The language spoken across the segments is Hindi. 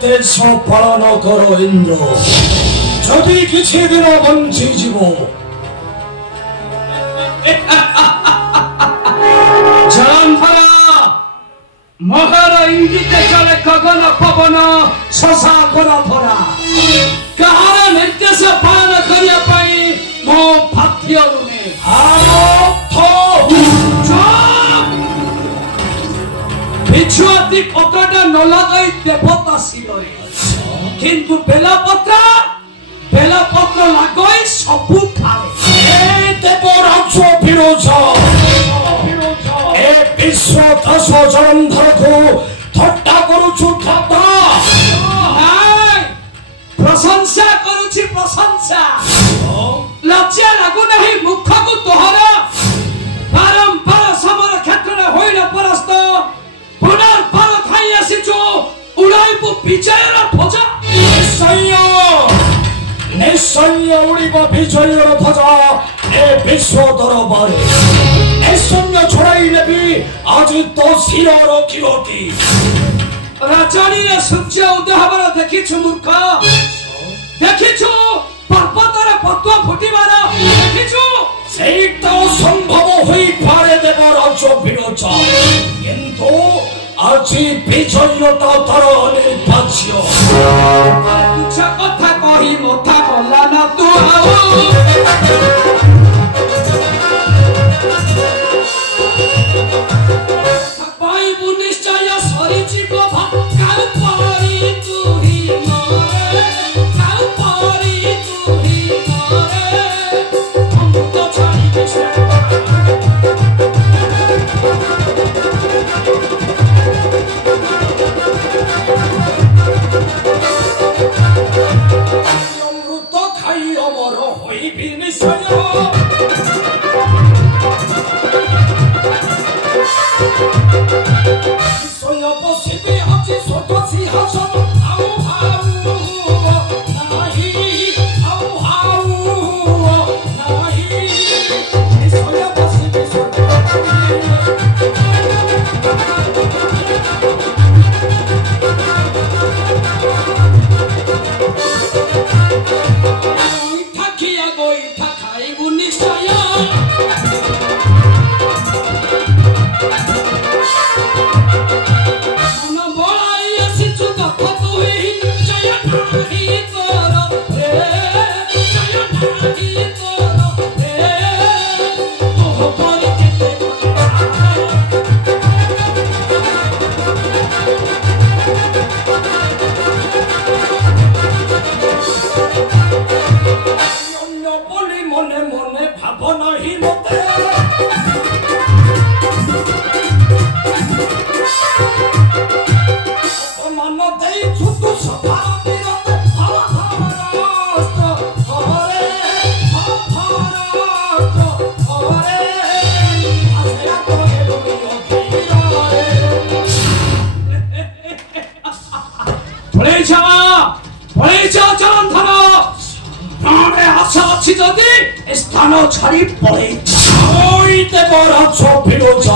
निर्देश पालन कर इंद्र जदि किछि दिन बंची जीव मगर इंगित चले गगन पवन शशा गोरा भरा कहार निर्देश पालन करिया पाई मो भाग्य रुने बिछुआती पत्रटा न लगाई देवता शिलरे किंतु बेलपत्र लगाई सबु खाए देवराज विरोध ए विश्व दश जलंधर को ठट्टा करुछु ठट्टा प्रशंसा करुछि प्रशंसा लज्जा लागु नहीं मुख को तोहरा बारंबार समर क्षेत्र में होइल परस्त पुनर्बार खाई आसीचो उड़ाइबु विजयर ध्वजा निश्चय उड़ीब विजयर ध्वजा ए विश्व दरबार ए सैन्य छड़ाई नेबी आज तो शिरर किरोटी राजनी रे सूर्य उदय हबार देखिछु मूर्ख देखिछु पर्वतर पत्व फुटिबार देखिछु सेटा संभव होई पारे देवराज विरोध किंतु आज विजयटा तर अनिर्वाच्य तुझ कथा कही मोथा कला ना तू स्थान छाड़ी पड़े देवराज विरोध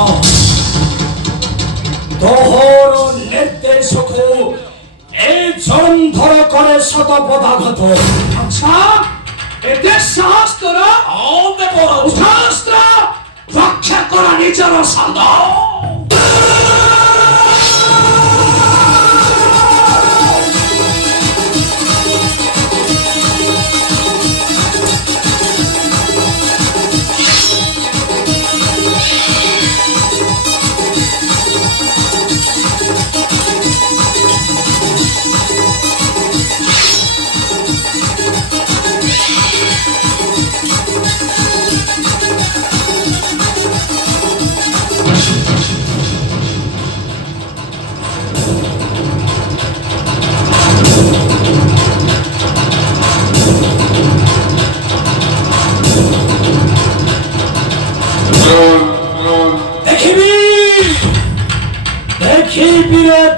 तोहर निर्देश को ए जलंधर करे शतपदाघात अच्छा एते साहस तोरा देवराज शास्त्र रक्षा करा निजर संग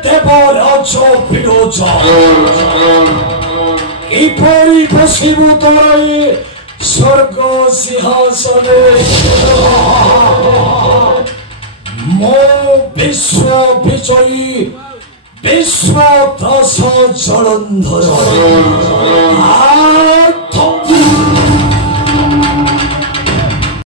देवराज विरोध किपरि बसिबु तोरे स्वर्ग सिंहासने मो विश्व विजयी বিশ্ব দশ জলন্ধর